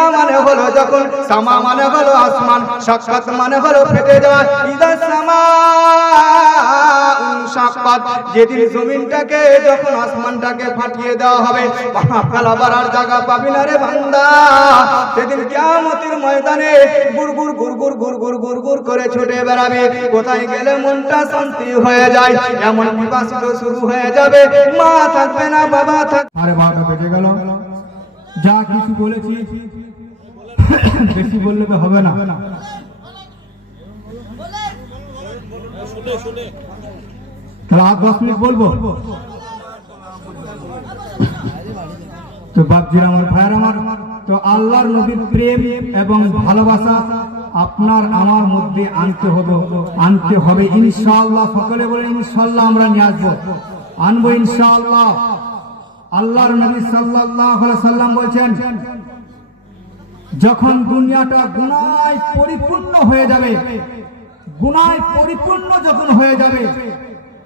ইদা মানে হলো যখন, সামা মানে হলো আসমান, শাক্কাত মানে হলো ফেটে যাওয়া। ইদা সামা শাক্কাত, যেদিন জমিনটাকে যখন আসমানটাকে ফাটিয়ে দেওয়া হবে, ফেলাবার জায়গা পাবি না রে বান্দা। সেদিন কিয়ামতের ময়দানে গুড়গুড় গুড়গুড় গুড়গুড় গুড়গুড় করে ছুটে বেড়াবে, কোথায় গেলে মনটা শান্তি হয়ে যায়, এমন বিবাসিত শুরু হয়ে যাবে, মা থাকবে না, বাবা থাকবে। আরে 12টা বেজে গেল, যা কিছু বলেছি বেশি বললে তো হবে না। রাত 10 মিনিট বলবো তো বাপজির আমার, ভাইয়ের আমার, তো আল্লাহর নবীর প্রেম এবং ভালোবাসা আপনার আমার মধ্যে আনতে হবে ইনশাআল্লাহ। সকলে বলে ইনশাআল্লাহ আমরা নিয়ে আসবো, আনবো ইনশাআল্লাহ। আল্লাহর নবী সাল্লাল্লাহু আলাইহি সাল্লাম বলেছেন, যখন দুনিয়াটা গুনায় পরিপূর্ণ হয়ে যাবে, গুনায় পরিপূর্ণ যখন হয়ে যাবে,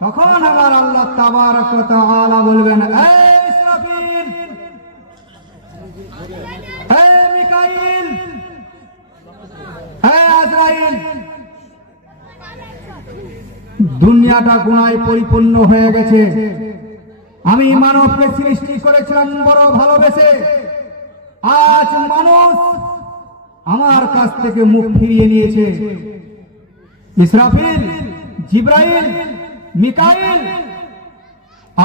তখন আমার আল্লাহ তাবারক ওয়া তাআলা বলবেন, এই ইসরাফিল, এই মিকাইল, এই আজরাইল, দুনিয়াটা গুনায় পরিপূর্ণ হয়ে গেছে, আমি মানবকে সৃষ্টি করেছিলাম বড় ভালোবেসে, আজ মানুষ আমার কাছ থেকে মুখ ফিরিয়ে নিয়েছে। ইসরাফিল, জিব্রাইল, মিকাইল,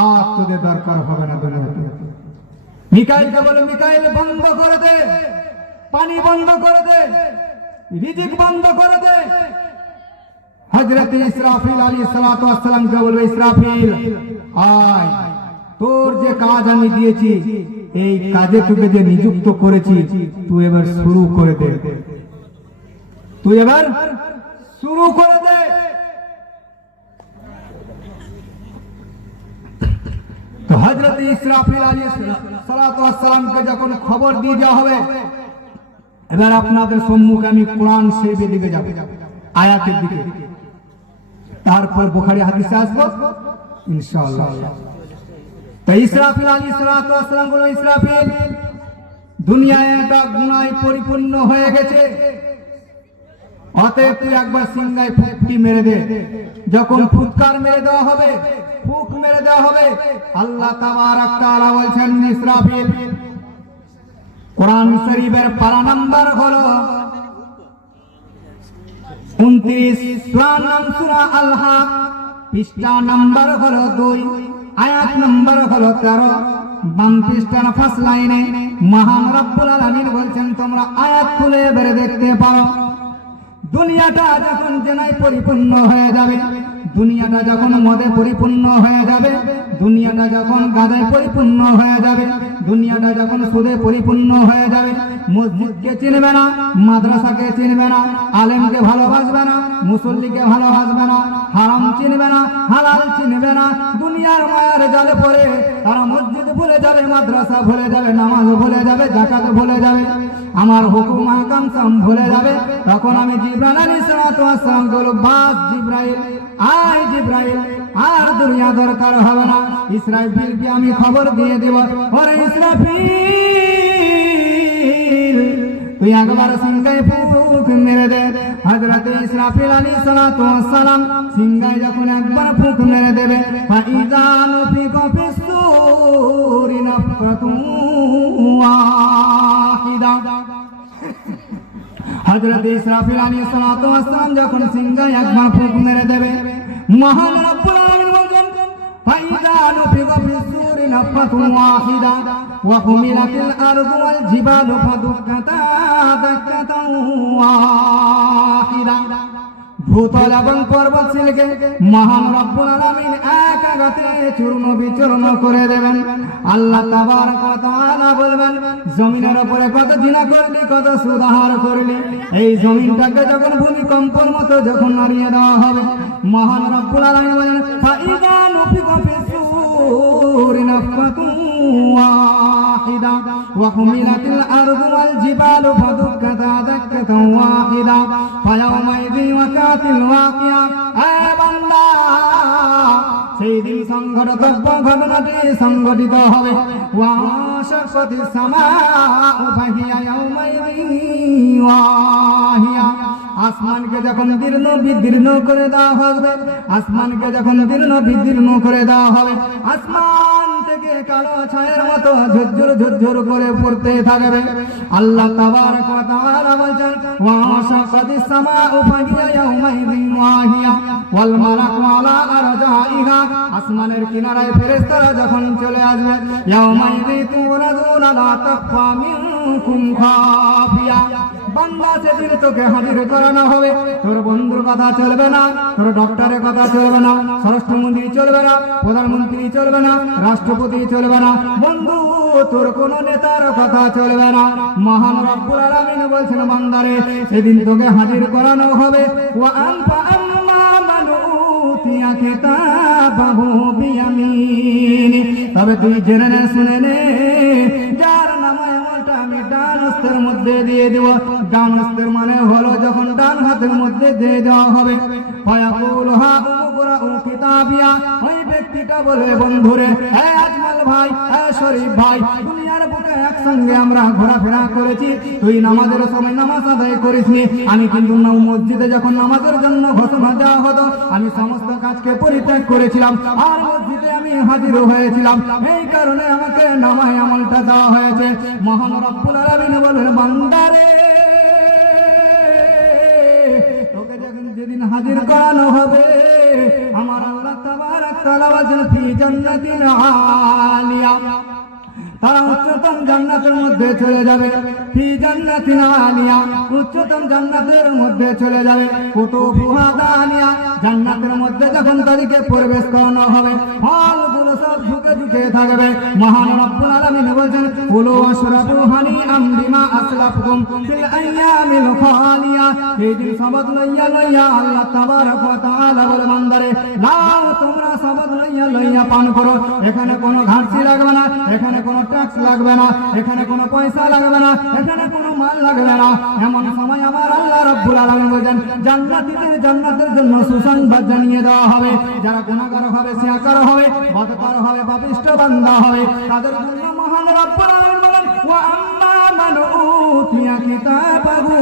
আর তোদের দরকার হবে না দুনিয়াতে। মিকাইলকে বলে, মিকাইল বন্ধ করে দে, পানি বন্ধ করে দে, রিজিক বন্ধ করে দে। হযরত ইসরাফিল আলাইহিস সালাতু ওয়াস সালামকে বলবে, ইসরাফিল আয়, তোর যে কাজ আমি দিয়েছি, এই কাজে তোকে যে নিযুক্ত করেছি, তুই এবার শুরু করে দে, তুই এবার শুরু করে দে। তো হযরত ইসরাফিল আলাইহিস সালাতু ওয়াস সালামকে যখন খবর দিয়ে দেওয়া হবে, এবার আপনাদের সম্মুখে আমি কোরআন শরীফের দিকে যাব, আয়াতের দিকে, তারপর বুখারী হাদিসে আসবো ইনশাআল্লাহ। তো ইসরাফিল আলাইহিস সালাতু ওয়াস সালাম বলল, ইসরাফিল, দুনিয়ায় একটা গুনায় পরিপূর্ণ হয়ে গেছে, অতএব তুই একবার সিংহায় ফুঁকটি মেরে দে। যখন ফুৎকার মেরে দেওয়া হবে, ফুঁক মেরে দেওয়া হবে, আল্লাহ তাবারক তাআলা বলছেন, ইসরাফিল, কোরআন শরীফের পারা নাম্বার হলো 29, সূরা নাম সূরা আল হাক, পৃষ্ঠা নাম্বার হলো 2, আয়াত নাম্বার হলো 13, বাম পৃষ্ঠার ফার্স্ট লাইনে মহান রব্বুল আলামিন বলছেন, তোমরা আয়াত খুলে বেরে দেখতে পারো। দুনিয়াটা যখন জেনায় পরিপূর্ণ হয়ে যাবে, দুনিয়াটা যখন মদে পরিপূর্ণ হয়ে যাবে, দুনিয়াটা যখন গাঁজায় পরিপূর্ণ হয়ে যাবে, দুনিয়াটা যখন সুদে পরিপূর্ণ হয়ে যাবে, মসজিদকে চিনবে না, মাদ্রাসাকে চিনবে না, আলেমকে ভালোবাসবে না, মুসল্লিকে ভালোবাসবে না, হারাম চিনবে না, হালাল চিনবে না, দুনিয়ার মায়ার জালে পড়ে তারা মসজিদ ভুলে যাবে, মাদ্রাসা ভুলে যাবে, নামাজ ভুলে যাবে, যাকাত ভুলে যাবে, আমার হুকুম আহকাম সব ভুলে যাবে। তখন আমি জিবরাইল আলাইহিস সালাতু ওয়াস সালাম বলবো, বাস জিবরাইল, আয় জিবরাইল, আর দুনিয়া দরকার হবে না। ইসরাফিলকে আমি খবর দিয়ে দেব, ওরে ইসরাফিল, তুই একবার সিংহায় ফুঁক মেরে দে। হযরত ইসরাফিল আলাইহিস সালাতু ওয়াস সালাম সিংহায় যখন একবার ফুঁক মেরে দেবে, ফাইযা নুফিকা ফিস-সূরি নাফকাতুন ওয়াহিদা। হযরত ইসরাফিল আলাইহিস সালাতু ওয়াস সালাম যখন সিংহায় একবার ফুঁক মেরে দেবে, মহান রব্বুল আলামিন বলেন, ফাইযা নুফিকা ফিস-সূরি নাফকাতুন ওয়াহিদা ওয়া হুমিলাতিল আরদু ওয়াল জিবালু ফাদুক্কাতা দাক্কাতান ওয়াহিদা। ভূতল এবং পর্বত শিলকে মহান রব্বুল আলামিন এক আঘাতে চূর্ণ বিচূর্ণ করে দেবেন। আল্লাহ তাবারক ওয়া তাআলা বলবেন, জমিনের উপরে কত জিনা করলি, কত সুদহার করলি, এই জমিনটাকে যখন ভূমিকম্পের মতো যখন নাড়িয়ে দেওয়া হবে, মহান রব্বুল আলামিন বলেন, ফাইযা নুফিকা ফিস-সূরি নাফকাতুন ওয়াহিদা ওয়া হুমিলাতিল আরদু ওয়াল জিবালু ফাদুক্কাতা দাক্কাতান ওয়াহিদা ফায়াউমাইযিন ওয়াকাতিল ওয়াকিয়া। এ বান্দা, সেই দিন সংঘটিত ঘটনাটি সংঘটিত হবে। ওয়া وانشقت السماء فهي يومئذ واهية আসমানকে যখন দীর্ণ বিদীর্ণ করে দেওয়া হবে, আসমানকে যখন দীর্ণ বিদীর্ণ করে দেওয়া হবে, আসমান থেকে কালো ছায়ের মতো ঝুরঝুর ঝুরঝুর করে পড়তে থাকবে। আল্লাহ তাবারক ওয়া তাআলা বলেন ওয়াশাকাতিস সামাউ ফাহিয়া ইয়াউমাইযিন ওয়াহিয়া ওয়াল মালাকু আলা আরজাইহা, আসমানের কিনারায় ফেরেশতারা যখন চলে আসবে, ইয়াউমাইযিন তুরাদুনা লা তাখফা মিনকুম খাফিয়া, বান্দা সেদিন তোকে হাজির করানো হবে। তোর বন্ধুর কথা চলবে না, তোর ডক্টরের কথা চলবে না, স্বরাষ্ট্রমন্ত্রী চলবে না, প্রধানমন্ত্রী চলবে না, রাষ্ট্রপতি চলবে না, বন্ধু তোর কোন নেতার কথা চলবে না। মহান রব্বুল আলামিন বলছেন বান্দারে সেদিন তোকে হাজির করানো হবে। ওয়া আনফা আম্মা মান উতিয়া কিতাবাহু বিয়ামিনি, তবে তুই জেনে নে শুনে নে যার নামে আমলটা আমি ডান হস্তের মধ্যে দিয়ে দেব। ডান হস্তের মানে হলো যখন ডান হাতের মধ্যে দিয়ে দেওয়া হবে, ফায়াকুলু হা উকরাউ কিতাবিয়া, ওই ব্যক্তিটা বলে বন্ধুরে, হে আজমাল ভাই, হে শরীফ ভাই, দুনিয়ার বুকে একসঙ্গে আমরা ঘোরাফেরা করেছি, তুই নামাজের সময় নামাজ আদায় করিসনি, আমি কিন্তু মসজিদে যখন নামাজের জন্য ঘোষণা দেওয়া হতো আমি সমস্ত কাজকে পরিত্যাগ করেছিলাম আর মসজিদে আমি হাজির হয়েছিলাম, এই কারণে আমাকে নামায় আমলটা দেওয়া হয়েছে। মহান রব্বুল আলামিন বলেন বান্দারে তোকে যেদিন হাজির করানো হবে আমার আল্লাহ তাবারক তাআলা বলেন ফি জান্নাতিন আলিয়া, তারা উচ্চতম জান্নাতের মধ্যে চলে যাবে। ফি জান্নাতিন আলিয়া, উচ্চতম জান্নাতের মধ্যে চলে যাবে। কুতুবুহা দানিয়া, জান্নাতের মধ্যে যখন তাদেরকে প্রবেশ করানো হবে ফলগুলো সব ঝুঁকে ঝুঁকে থাকবে। মহান রব্বুল আলামিন বলেন কুলু ওয়াশরাবু হানিআম বিমা আসলাফতুম ফিল আইয়ামিল খালিয়া, এই দিন শপথ লইয়া লইয়া আল্লাহ তাবারক ওয়া তাআলা বলে বান্দারে নাও তোমরা শপথ লইয়া লইয়া পান করো, এখানে কোনো ঘাটতি লাগবে না, এখানে কোনো ট্যাক্স লাগবে না, এখানে কোনো পয়সা লাগবে না, এখানে কোনো মাল লাগবে না। এমন সময় আমার আল্লাহ রাব্বুল আলামিন বলেন জান্নাতীদের জান্নাতের জন্য সুসংবাদ জানিয়ে দেওয়া হবে। যারা গুনাহগার হবে, শিরকার হবে, বদকার হবে, পাপিষ্ঠ বান্দা হবে, তাদের জন্য মহান রব্বুল আলামিন বলেন ওয়া আম্মা মান উতিয়া কিতাবাহু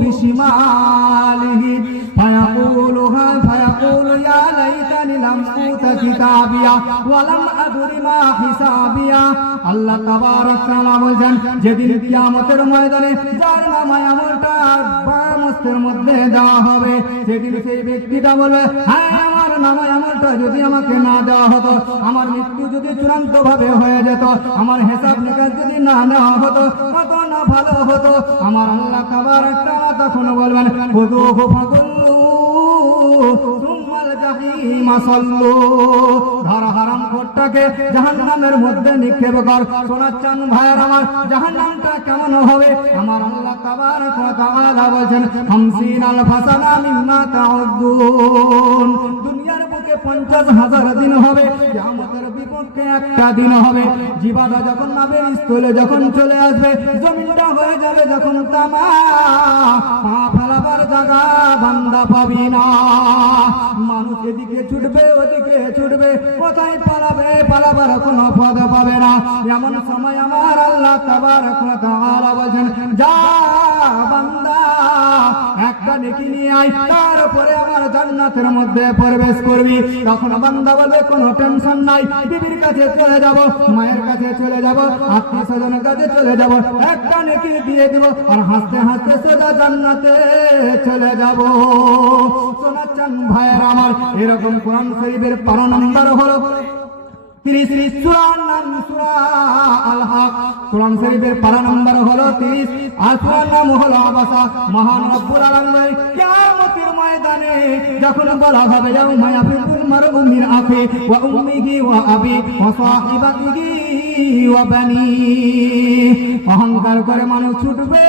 বিশিমালিহি ফায়াকুলু ইয়া লাইতানি লাম উতা কিতাবিয়া ওয়া লাম আদরি মা হিসাবিয়া। আল্লাহ তাবারক তাআলা বলেন যেদিন কিয়ামতের ময়দানে যার নামায় আমলটা বাম হস্তের মধ্যে দেওয়া হবে, সেদিন সেই ব্যক্তিটা বলবে হ্যাঁ আমার নামায় আমলটা যদি আমাকে না দেওয়া হতো, আমার মৃত্যু যদি চূড়ান্ত ভাবে হয়ে যেত, আমার হিসাব নিকাশ যদি না নেওয়া হতো কত না ভালো হতো। আমার আল্লাহ তাবারক তাআলা তখন বলবেন খুযুহু ফাগুল্লু সুম্মাল জাহিমা সাল্লু, ধর হারামখোরটাকে জাহান্নামের মধ্যে নিক্ষেপ কর। শোনাচ্ছেন ভাইয়ের আমার জাহান্নামটা কেমন হবে? আমার আল্লাহ তাবারক ওয়া তাআলা বলেন 50 ফাসানা মিম্মা তাউদ্দুন, দুনিয়ার বুকে 50,000 দিন হবে, কিয়ামতের বিপক্ষে একটা দিন হবে। জিবাদা যখন নাবের স্থলে যখন চলে আসবে, জমিনটা হয়ে যাবে যখন তামা, পা ফেলাবার জায়গা বান্দা পাবি না। মানুষ এদিকে ছুটবে ওদিকে ছুটবে, কোথায় পালাবে, পালাবার কোনো পথ পাবে না। এমন সময় আমার আল্লাহ তাবারক ওয়া তাআলা বলেন যা বান্দা একটা নেকি নিয়ে আয়, তারপরে আমার জান্নাতের মধ্যে প্রবেশ করবি। তখন বান্দা বলবে কোনো টেনশন নাই, বিবির কাছে চলে যাব, মায়ের কাছে চলে যাব, আত্মীয় স্বজনের কাছে চলে যাব, একটা নেকি দিয়ে দিব আর হাসতে হাসতে সোজা জান্নাতে চলে যাব। শোনাচ্ছেন ভাইয়ের আমার, এরকম কোরআন শরীফের 12 নম্বর হলো 30 সূরার নাম সূরা আল হক। কোরআন শরীফের 12 নম্বর হলো 30 আর সূরার নাম হলো আবাসা। মহান রব্বুল আলামিন কিয়ামতের ময়দানে যখন বলা হবে ইয়াউমা ইয়াফিরুল মারউ মিন আখি ওয়া উম্মিহি ওয়া আবি ওয়া সাহিবাতিহি ওয়া বানি, অহংকার করে মানুষ ছুটবে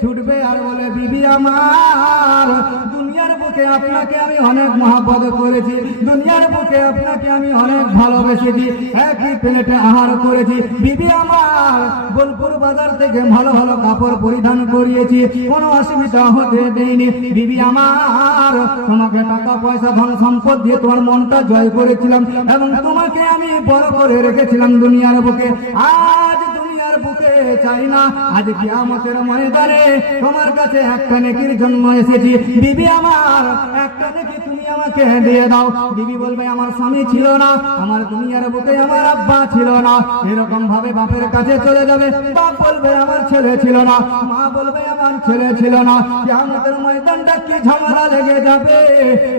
ছুটবে আর বলে বিবি আমার দুনিয়ার বুকে আপনাকে আমি অনেক মহব্বত করেছি, দুনিয়ার বুকে আপনাকে আমি অনেক ভালোবেসেছি, একই প্লেটে আহার করেছি। বিবি আমার বোলপুর বাজার থেকে ভালো ভালো কাপড় পরিধান করিয়েছি, কোনো অসুবিধা হতে দেইনি। বিবি আমার তোমাকে টাকা পয়সা ধন সম্পদ দিয়ে তোমার মনটা জয় করেছিলাম এবং তোমাকে আমি বড় করে রেখেছিলাম দুনিয়ার বুকে। আজ দুনিয়ার বুকে চাই না, আজ কিয়ামতের ময়দানে তোমার কাছে একটা নেকির জন্য এসেছি। বিবি আমার একটা নেকি তুমি আমাকে দিয়ে দাও। বিবি বলবে আমার স্বামী ছিল না, আমার দুনিয়ার বুকে আমার আব্বা ছিল না। এরকম ভাবে বাপের কাছে চলে যাবে, বাপ বলবে আমার ছেলে ছিল না, মা বলবে আমার ছেলে ছিল না। কিয়ামতের ময়দানটা কি ঝামেলা লেগে যাবে।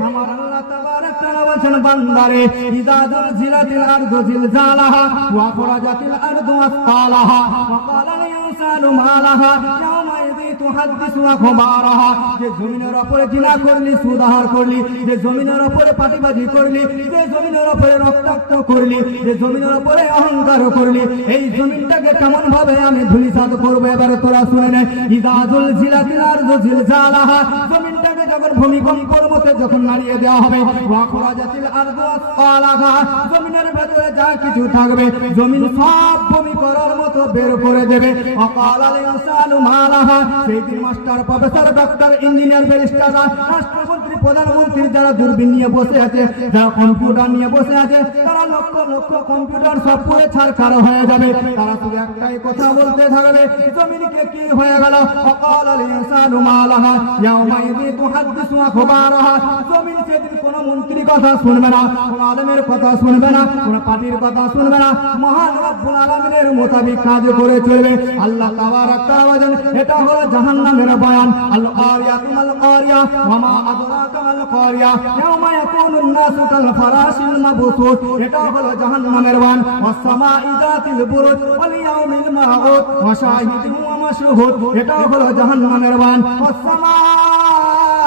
আমার আল্লাহ তাবারক তাআলা বলেন বান্দারে ইযা যুলজিলাতিল আরদু জিলজালাহা ওয়া আখরাজাতিল আরদু আসকালাহা ওয়া ক্বালা আল ইনসানু মা লাহা ইয়াওমাইযি তুহাদ্দিসু আখবারাহা। যে জমিনের উপরে জিনা করলি, সুদ আহার করলি, যে জমিনের উপরে পাটিবাজি করলি, যে জমিনের উপরে রক্তাক্ত করলি, যে জমিনের উপরে অহংকার করলি, এই জমিনটাকে কেমন ভাবে আমি ধূলিসাৎ করবো এবারে তোরা শুনে নে। ইযা যুলজিলাতিল আরদু জিলজালাহা, জমিনটাকে যখন ভূমিকম্পের মতো যখন নাড়িয়ে দেওয়া হবে, ওয়া আখরাজাতিল আরদু আসকালাহা, জমিনের ভেতরে যা কিছু থাকবে জমিন সব ভূমি করার মতো বের করে দেবে। ওয়া ক্বালা আল ইনসানু মা লাহা, সেই দিন মাস্টার প্রফেসর ডক্টর ইঞ্জিনিয়ার ব্যারিস্টাররা রাষ্ট্রমন্ত্রী প্রধানমন্ত্রী যারা দূরবীন নিয়ে বসে আছে, যারা কম্পিউটার নিয়ে বসে আছে, তারা লক্ষ লক্ষ কম্পিউটার সব পুড়ে ছারখার হয়ে যাবে। তারা শুধু একটাই কথা বলতে থাকবে, জমিনকে কি হয়ে গেল। ওয়া ক্বালা আল ইনসানু মা লাহা ইয়াওমাইযি তুহাদ্দিসু আখবারাহা, জমিন সেদিন কোনো মন্ত্রী কথা শুনবে না, কোনো আলেমের কথা শুনবে না, কোনো পার্টির কথা শুনবে না, মহান রব্বুল আলামিনের মোতাবেক কাজ করে চলবে। আল্লাহ তাবারক তাআলা বলেন এটা হলো জাহান্নামের বয়ান। আল কারিয়াতু মাল কারিয়া ওয়া মা আদরাকা মাল কারিয়া ইয়াওমা ইয়াকুনুন নাসু কাল ফারাশিল মাবসুস, এটা হলো জাহান্নামের বয়ান। ওয়াস সামাই যাতিল বুরুজ ওয়াল ইয়াউমিল মাউদ ওয়া শাহিদিন ওয়া মাশহুদ, এটা হলো জাহান্নামের বয়ান। ওয়াস সামাই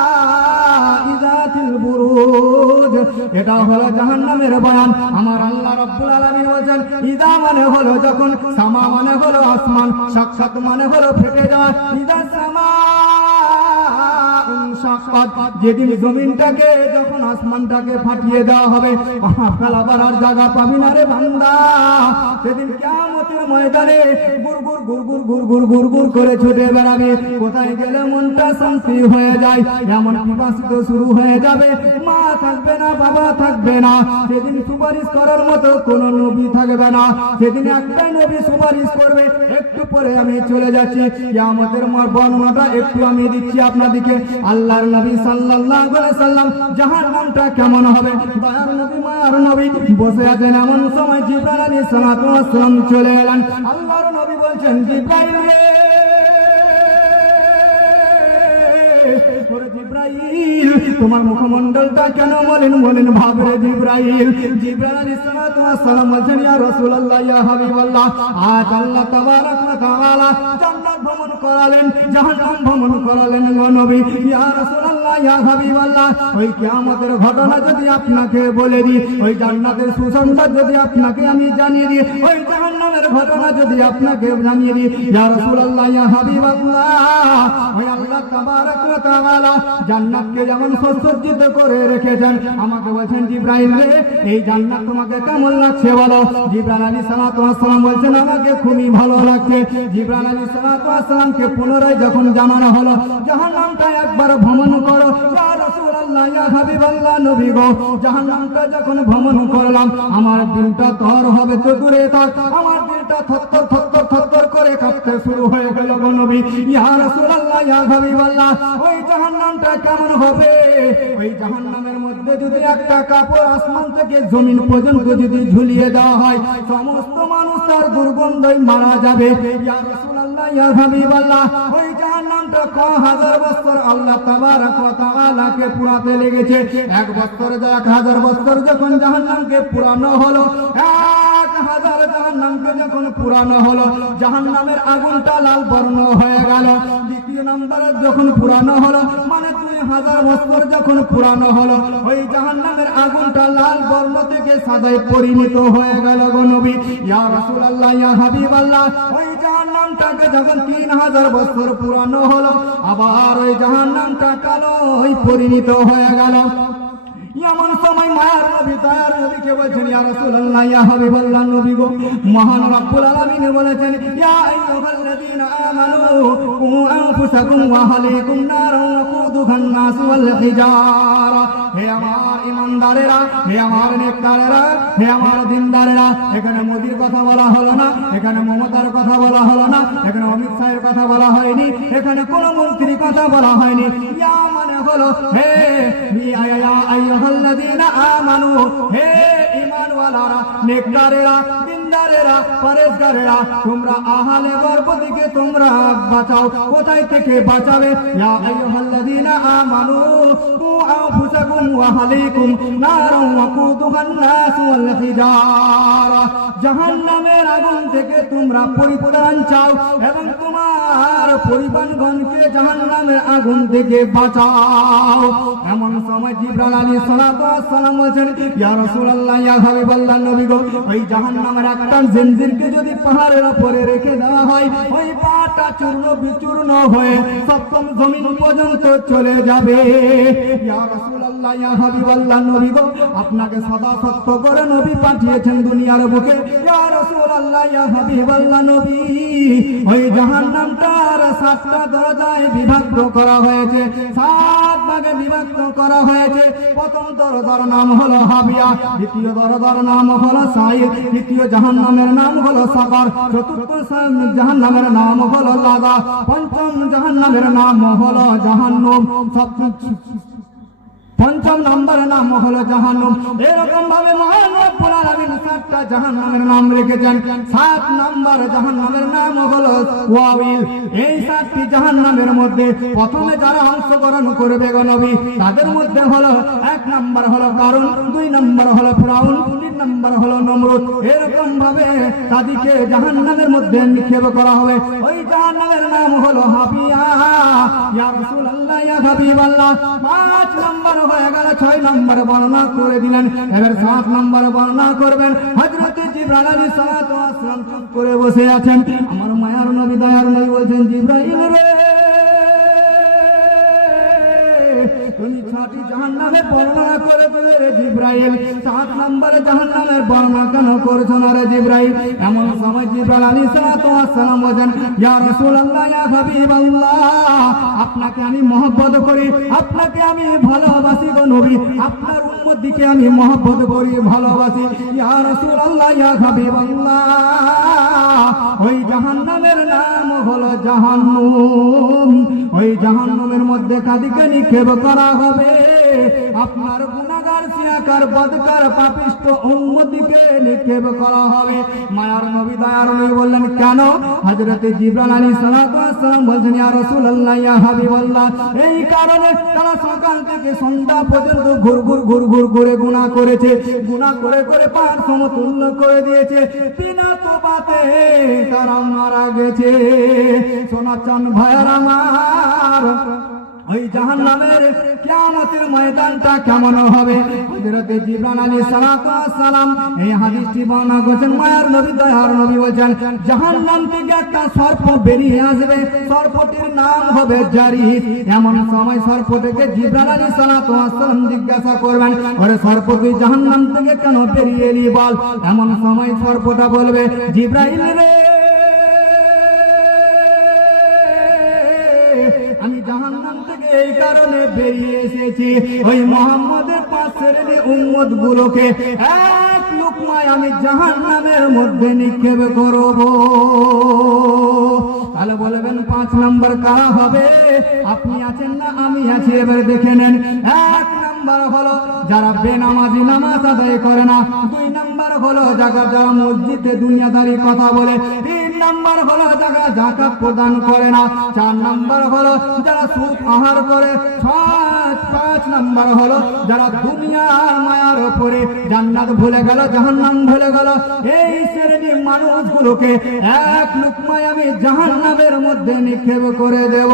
যাতিল বুরুজ, এটা হলো জাহান্নামের বয়ান। আমার আল্লাহ রাব্বুল আলামিন বলেন ইদা মানে হলো যখন, সামা মানে হলো আসমান, সাক্ষাৎ মানে হলো ফেটে যাওয়া। ইদা সামা সাক্ষাৎ, যেদিন জমিনটাকে যখন আসমানটাকে ফাটিয়ে দেওয়া হবে, আপনার আবার আর জায়গা পাবি না রে বান্দা। সেদিন কিয়ামতের ময়দানে গুরগুর গুরগুর গুরগুর গুরগুর করে ছুটে বেড়াবে, কোথায় গেলে মনটা শান্তি হয়ে যায়, এমন পিপাসিত শুরু হয়ে যাবে। মা থাকবে না, বাবা থাকবে না, সেদিন সুপারিশ করার মতো কোন নবী থাকবে না। সেদিন একটাই নবী সুপারিশ করবে। একটু পরে আমি চলে যাচ্ছি, কিয়ামতের বর্ণনাটা একটু আমি দিচ্ছি আপনাদেরকে। আল্লাহর নবী সাল্লাল্লাহু আলাইহি সাল্লাম জাহান্নামটা কেমন হবে, দয়ার নবী মায়ার নবী বসে আছেন। এমন সময় জিবরাইল আলাইহিস সালাতু ওয়াস সালাম চলে এলেন। আল্লাহর নবী বলছেন জিবরাইল রে, জিবরাইল তোমার মুখমণ্ডলটা কেন মলিন মলিন ভাব রে জিবরাইল। জিবরাইল আলাইহিস সালাতু ওয়াস সালাম বলছেন ইয়া রাসূলুল্লাহ ইয়া হাবিবাল্লাহ, আজ আল্লাহ তাবারক ওয়া তাআলা জান্নাত ভ্রমণ করালেন, জাহান্নাম ভ্রমণ করালেন গো নবী। ইয়া রাসূলুল্লাহ ইয়া হাবিবাল্লাহ, ওই কিয়ামতের ঘটনা যদি আপনাকে বলে দিই, ওই জান্নাতের সুসংবাদ যদি আপনাকে আমি জানিয়ে দিই, ওই জাহান্নামের ঘটনা যদি আপনাকে জানিয়ে দিই, ইয়া রাসূলুল্লাহ ইয়া হাবিবাল্লাহ, ওই আল্লাহ তাবারক ওয়া তাআলা জান্নাতকে যেমন সুসজ্জিত করে রেখেছেন, আমাকে বলছেন জিবরাইল রে এই জান্নাত তোমাকে কেমন লাগছে বলো। জিবরাইল আলাইহিস সালাতু ওয়াস সালাম বলছেন আমাকে খুবই ভালো লাগছে। জিবরাইল আলাইহিস সালাতু ওয়াস সালামকে পুনরায় যখন জানানো হলো জাহান্নামটা একবার ভ্রমণ করো, ইয়া রাসূলুল্লাহ ইয়া হাবিবাল্লাহ নবী গো, জাহান্নামটা যখন ভ্রমণ করলাম আমার দিলটা তর হবে তো দূরে থাক, আমার দিলটা থরথর থরথর থরথর করে কাঁপতে শুরু হয়ে গেল গো নবী। ইয়া রাসূলুল্লাহ ইয়া হাবিবাল্লাহ, ওই জাহান্নামটা কেমন হবে? ওই জাহান্নামের মধ্যে যদি একটা কাপড় আসমান থেকে জমিন পর্যন্ত যদি ঝুলিয়ে দেওয়া হয়, সমস্ত মানুষ তার দুর্গন্ধই মারা যাবে। ইয়া রাসূলুল্লাহ ইয়া হাবিবাল্লাহ, ওই জাহান্নামটা কয় হাজার বছর আল্লাহ তাবারক ওয়া তাআলাকে পুরাতে লেগেছে। এক বছর 1000 বছর যখন জাহান্নামকে পুরানো হলো, 1000 জাহান্নামকে যখন পুরানো হলো, জাহান্নামের আগুনটা লাল বর্ণ হয়ে গেল। দ্বিতীয় নম্বরে যখন পুরানো হলো, মানে 2000 বছর যখন পুরানো হলো, ওই জাহান্নামের আগুনটা লাল বর্ণ থেকে সাদায় পরিণত হয়ে গেল গো নবী। ইয়া রাসূলুল্লাহ, ইয়া হাবিবাল্লাহ, ওই জাহান্নামটাকে যখন 3000 বছর পুরানো হলো, আবার ওই জাহান্নামটা কালো পরিণত হয়ে গেল। এমন সময় মায়ার নবী দয়ার নবীকে বলছেন, ইয়া রাসূলুল্লাহ, ইয়া হাবিবাল্লাহ নবী গো, মহান রব্বুল আলামিন বলেছেন, ইয়া আইয়ুহাল্লাযীনা আমানু কু আনফুসাকুম ওয়া আহলিকুম নারান ওয়াকুদুহান নাস ওয়াল হিজারা। হে আমার ঈমানদারেরা, হে আমার নেককারেরা, হে আমার দিনদারেরা, এখানে মোদির কথা বলা হলো না, এখানে মমতার কথা বলা হলো না, এখানে অমিত শাহের কথা বলা হয়নি, এখানে কোন মন্ত্রীর কথা বলা হয়নি। ইয়া মানে হলো হে আইয়ুহাল্লাযীনা আমানু, হে ঈমানওয়ালারা, নেককারেরা, দিনদারেরা, পরেশগারেরা, তোমরা আহলে গর্ভদিকে তোমরা বাঁচাও। কোথায় থেকে বাঁচাবে? ইয়া আইয়ুহাল্লাযীনা আমানু কু আনফুসাকুম ওয়া আহলিকুম নারান ওয়াকুদুহান নাস ওয়াল হিজারা। জাহান্নামের আগুন থেকে তোমরা পরিত্রাণ চাও এবং তোমার পরিবারগণকে জাহান্নামের আগুন থেকে বাঁচাও। এমন সময় জিবরাইল আলাইহিস সালাতু ওয়াস সালাম বলেন, ইয়া রাসূলুল্লাহ, ইয়া হাবিবাল্লাহ নবী গো, ওই জাহান্নামের একটা জিনজিরকে যদি পাহাড়ের উপরে রেখে দেওয়া হয়, ওই পাটা চূর্ণ বিচূর্ণ হয়ে সপ্তম জমিন পর্যন্ত চলে যাবে। ইয়া রাসূলুল্লাহ, ইয়া হাবিবাল্লাহ নবী গো, আপনাকে সদা সত্য করে নবী পাঠিয়েছেন দুনিয়ার বুকে। ইয়া রাসূলুল্লাহ, ইয়া হাবিবাল্লাহ নবী, ওই জাহান্নামটার 7টা দরজায় বিভক্ত করা হয়েছে, 7 ভাগে বিভক্ত করা হয়েছে। প্রথম দরজার নাম হলো হাবিয়া, দ্বিতীয় দরজার নাম হলো সাইর, তৃতীয় জাহান্নামের নাম হলো সাকার, চতুর্থ জাহান্নামের নাম হলো লাযা, পঞ্চম জাহান্নামের নাম হলো জাহান্নাম, পঞ্চম নম্বরের নাম হলো জাহান্নাম। এরকম ভাবে মহান রব্বুল আলামিন 7টা জাহান্নামের নাম রেখেছেন। 7 নম্বর জাহান্নামের নাম হলো ওয়াবিল। এই 7টি জাহান্নামের মধ্যে প্রথমে যারা অংশগ্রহণ করবে গো নবী, তাদের মধ্যে হলো 1 নম্বর হলো কারুন, 2 নম্বর হলো ফিরাউন, 3 নম্বর হলো নমরুদ। এরকম ভাবে তাদেরকে জাহান্নামের মধ্যে নিক্ষেপ করা হবে। ওই জাহান্নামের নাম হলো হাবিয়া। ইয়া রাসূলুল্লাহ, ইয়া হাবিবাল্লাহ, 5 নম্বর হয়ে গেল। 6 নম্বর বর্ণনা করে দিলেন, এবার 7 নম্বর বর্ণনা করবেন। হযরত জিবরাইল আলাইহিস সালাতু ওয়াস সালাম চুপ করে বসে আছেন। আমার মায়ার নবী দয়ার নবী বলেন, জিবরাইল রে, তুমি 6টি জাহান্নামের বর্ণনা করে দিলে রে জিবরাইল, 7 নম্বরে জাহান্নামের বর্ণনা কেন করছো না রে জিবরাইল? এমন সময় জিবরাইল আলাইহিস সালাতু ওয়াস সালাম বলেন, ইয়া রাসূলুল্লাহ, ইয়া হাবিবাল্লাহ, আপনাকে আমি মহব্বত করি, আপনাকে আমি ভালোবাসি গো নবী, আপনার উম্মত দিকে আমি মহব্বত করি, ভালোবাসি। ইয়া রাসূলুল্লাহ, ইয়া হাবিবাল্লাহ, ওই জাহান্নামের নাম হলো জাহান্নাম। ওই জাহান্নামের মধ্যে কাদিকে নিক্ষেপ করা হবে। আপনার গুনাহগার, সিনাকার, বদকার, পাপিষ্ট উম্মতকে নিক্ষেপ করা হবে। মায়ার নবী দয়ার নবী বললেন, কেন? হযরত জিবরাইল আলাইহিস সালাতু ওয়াস সালাম বলেন, ইয়া রাসূলুল্লাহ, ইয়া হাবিবাল্লাহ, এই কারণে তারা সকাল থেকে সন্ধ্যা পর্যন্ত ঘুর করে গুনাহ করেছে, গুনাহ করে করে পাহাড় সমতুল্য করে দিয়েছে, বিনা তওবাতে তারা মারা গেছে। সোনা চান ভাইয়ার আমার, ওই জাহান্নামের কিয়ামতের ময়দানটা কেমন হবে? হযরত জিবরাইল আলাইহিস সালাতু ওয়াস সালাম এই হাদিসটি বর্ণনা করেছেন। মায়ার নবী দয়ার নবী বলেন, জাহান্নাম থেকে একটা সর্প বেরিয়ে আসবে, সর্পটির নাম হবে জারিদ। এমন সময় সর্পটিকে জিবরাইল আলাইহিস সালাতু ওয়াস সালাম জিজ্ঞাসা করবেন, ওরে সর্প, তুই জাহান্নাম থেকে কেন বেরিয়ে এলি বল? এমন সময় সর্পটা বলবে, জিবরাইল রে, আমি জাহান্নাম থেকে এই কারণে বেরিয়ে এসেছি, ওই মুহাম্মদের পাশের উম্মত গুলোকে এক লুকমায় আমি জাহান্নামের মধ্যে নিক্ষেপ করব। তাহলে বলবেন 5 নম্বর কারা হবে? আপনি আছেন না, আমি আছি। এবার দেখে নেন। 1 নম্বর হলো যারা বেনামাজি, নামাজ আদায় করে না। 2 নম্বর হলো যারা মসজিদে দুনিয়াদারি কথা বলে। 3 নম্বর হলো যারা যাকাত প্রদান করে না। 4 নম্বর হলো যারা সুদ আহার করে। 6 পাঁচ নাম্বার হলো যারা দুনিয়ার মায়ার উপরে জান্নাত ভুলে গেল, জাহান্নাম ভুলে গেল, এই শ্রেণীর মানুষগুলোকে এক লুকমায় আমি জাহান্নামের মধ্যে নিক্ষেপ করে দেব।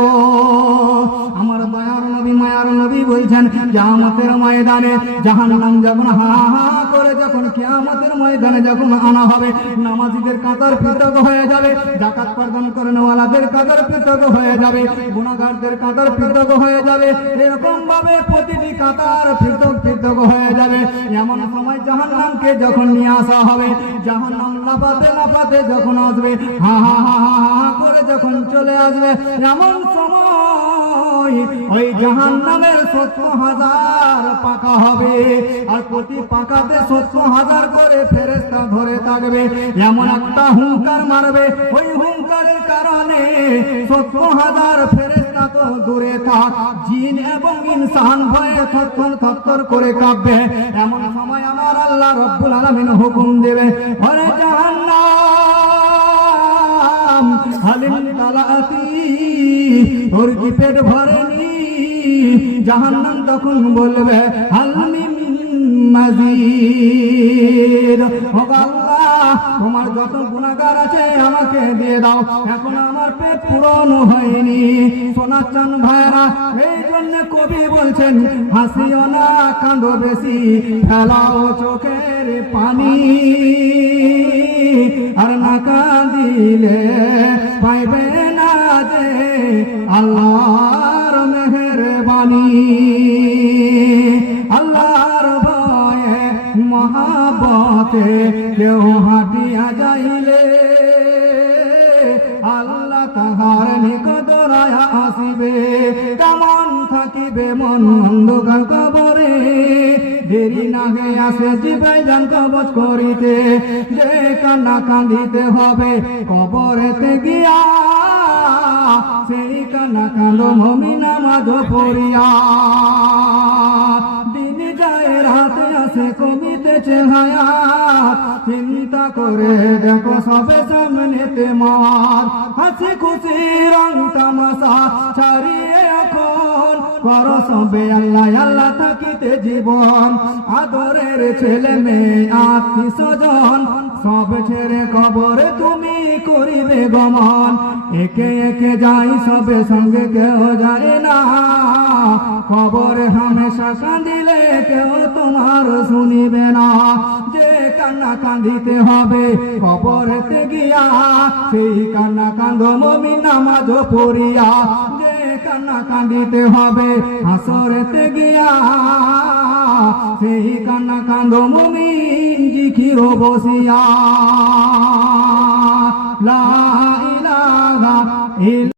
আমার দয়ার নবী মায়ার নবী বলছেন কিয়ামতের ময়দানে জাহান্নাম যখন হা হা করে যখন কিয়ামতের ময়দানে যখন আনা হবে, নামাজীদের কাতার পৃথক হয়ে যাবে, যাকাত প্রদান করেনওয়ালাদের কাতার পৃথক হয়ে যাবে, গুনাহগারদের কাতার পৃথক হয়ে যাবে, এরকম ভাবে প্রতিটি কাতার পৃথক পৃথক হয়ে যাবে। এমন সময় জাহান্নামকে যখন নিয়ে আসা হবে, জাহান্নাম লাফাতে লাফাতে যখন আসবে, হা হা হা হা হা করে যখন চলে আসবে, এমন সময় ওই জাহান্নামের 70,000 পাকা হবে, আর প্রতি পাকাতে 70,000 করে ফেরেশতা ধরে থাকবে। এমন একটা হুঙ্কার মারবে, ওই হুঙ্কারের কারণে 70,000 ফেরেশতা তো দূরে থাক, জিন এবং ইনসান ভয়ে থরথর থরথর করে কাঁপবে। এমন সময় আমার আল্লাহ রব্বুল আলামিন হুকুম দেবে, ওরে জাহান্নাম হালিম তালাতি, ওর কি পেট ভরেনি? জাহান্নাম তখন বলবে হালমি মাজিদ, ও আল্লাহ তোমার যত গুনাহগার আছে আমাকে দিয়ে দাও, এখন আমার পেট পূরণ হয়নি। সোনার চান ভাইরা, এই জন্য কবি বলছেন হাসিও না কাঁদো বেশি, ফেলাও চোখের পানি, আর না কাঁদিলে পাইবে না যে আল্লাহর মেহেরবানি। আল্লাহর ভয়ে মহাব্বতে কেউ হাঁটিয়া যাইলে, আল্লাহ তাহার নিকট রায়া আসিবে। কেমন থাকিবে মন অন্ধকার কবরে, দেরি না গে আসে জীবে জান কবজ করিতে, যে কান্না কাঁদিতে হবে কবরেতে গিয়া, সেই কান্না কাঁদো মুমিন নামাজ পড়িয়া। দিন যায় রাতে আসে কমিতেছে হায়াত, চিন্তা করে দেখো সবে সামনেতে মার, হাসি খুশি রং তামাশা ছাড়িয়ে এখন করো সবে আল্লাহ আল্লাহ থাকিতে জীবন। আদরের ছেলে মেয়ে আত্মীয় স্বজন সব ছেড়ে কবরে তুমি করিবে গমন, একে একে যাই সবে সঙ্গে কেউ যায় না, কবরে হামেশা কাঁদিলে কেউ তোমার শুনিবে না। যে কান্না কাঁদিতে হবে কবরেতে গিয়া, সেই কান্না কাঁদো মুমিন নামাজ পড়িয়া, যে কান্না কাঁদিতে হবে হাসরেতে গিয়া, সেই কান্না কাঁদো মুমিন জিকির বসিয়া।